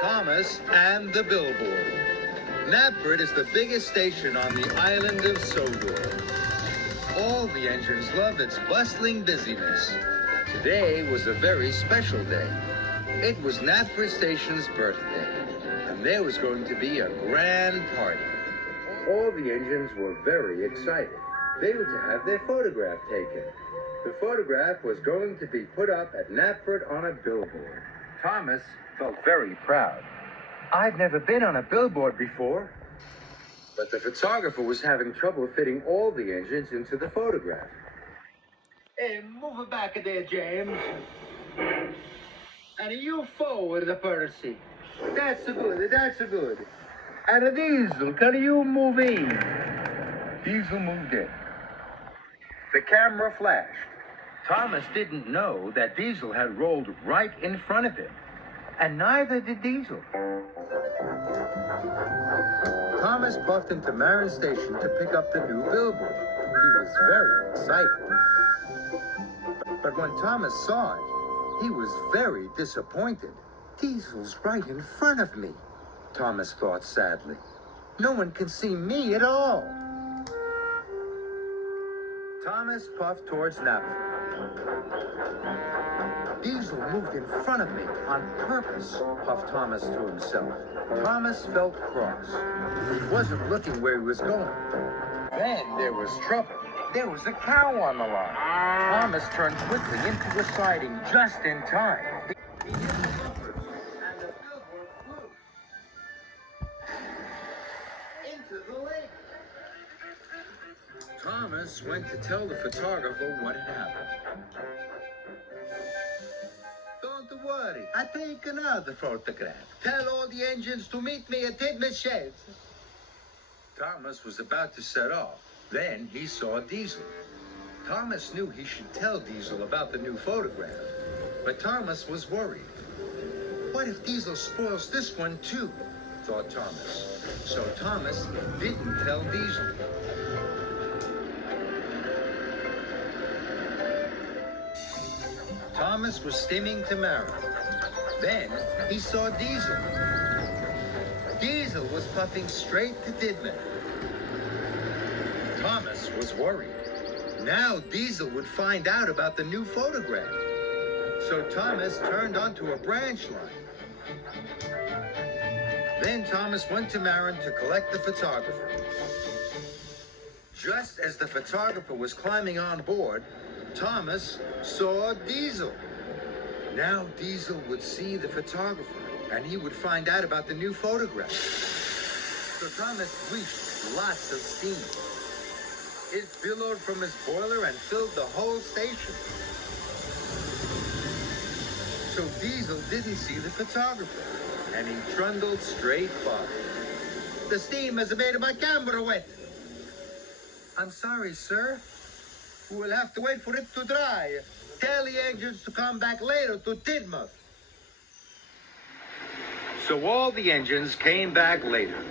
Thomas and the Billboard. Knapford is the biggest station on the island of Sodor. All the engines love its bustling busyness. Today was a very special day. It was Knapford Station's birthday, and there was going to be a grand party. All the engines were very excited. They were to have their photograph taken. The photograph was going to be put up at Knapford on a billboard. Thomas felt very proud. I've never been on a billboard before. But the photographer was having trouble fitting all the engines into the photograph. Hey, move it back there, James. And you forward, Percy. That's good, that's good. And Diesel, can you move in? Diesel moved in. The camera flashed. Thomas didn't know that Diesel had rolled right in front of him. And neither did Diesel. Thomas buffed into Marin Station to pick up the new billboard. He was very excited. But when Thomas saw it, he was very disappointed. Diesel's right in front of me, Thomas thought sadly. No one can see me at all. Thomas puffed towards Knapford. Diesel moved in front of me on purpose, puffed Thomas to himself. Thomas felt cross. He wasn't looking where he was going. Then there was trouble. There was a cow on the line. Thomas turned quickly into a siding just in time. He hit the bumpers, and the billboard flew into the lake. Thomas went to tell the photographer what had happened. Don't worry, I take another photograph. Tell all the engines to meet me at Tidmouth Sheds. Thomas was about to set off. Then he saw Diesel. Thomas knew he should tell Diesel about the new photograph. But Thomas was worried. What if Diesel spoils this one too? Thought Thomas. So Thomas didn't tell Diesel. Thomas was steaming to Marin. Then he saw Diesel. Diesel was puffing straight to Tidmouth. Thomas was worried. Now Diesel would find out about the new photograph. So Thomas turned onto a branch line. Then Thomas went to Marin to collect the photographer. Just as the photographer was climbing on board, Thomas saw Diesel. Now Diesel would see the photographer, and he would find out about the new photograph. So Thomas breathed lots of steam. It billowed from his boiler and filled the whole station. So Diesel didn't see the photographer, and he trundled straight by. The steam has made my camera wet. I'm sorry, sir. We'll have to wait for it to dry. Tell the engines to come back later to Tidmouth. So all the engines came back later,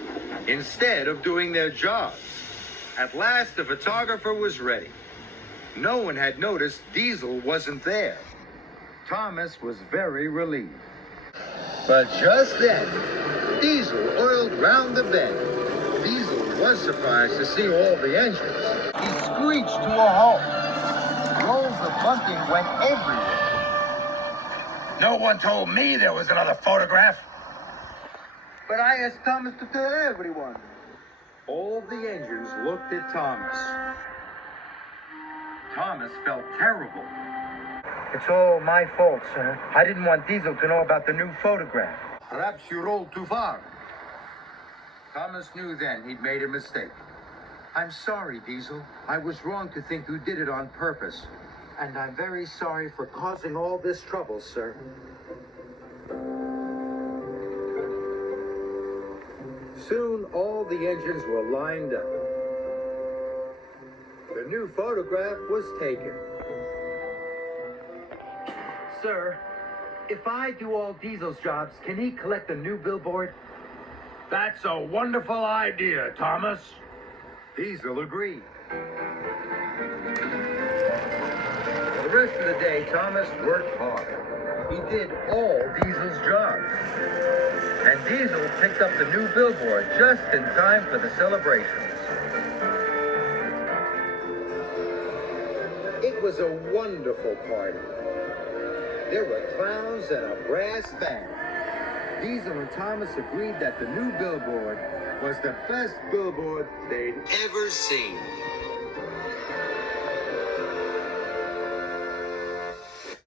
instead of doing their jobs. At last, the photographer was ready. No one had noticed Diesel wasn't there. Thomas was very relieved. But just then, Diesel oiled round the bend. Diesel was surprised to see all the engines. He screeched to a halt. Rolls of bunting went everywhere. No one told me there was another photograph. But I asked Thomas to tell everyone. All the engines looked at Thomas. Thomas felt terrible. It's all my fault, sir. I didn't want Diesel to know about the new photograph. Perhaps you rolled too far. Thomas knew then he'd made a mistake. I'm sorry, Diesel. I was wrong to think you did it on purpose. And I'm very sorry for causing all this trouble, sir. Soon, all the engines were lined up. The new photograph was taken. Sir, if I do all Diesel's jobs, can he collect the new billboard? That's a wonderful idea, Thomas. Diesel agreed. The rest of the day, Thomas worked hard. He did all Diesel's jobs. Diesel picked up the new Billboard just in time for the celebrations. It was a wonderful party. There were clowns and a brass band. Diesel and Thomas agreed that the new Billboard was the best billboard they'd ever seen.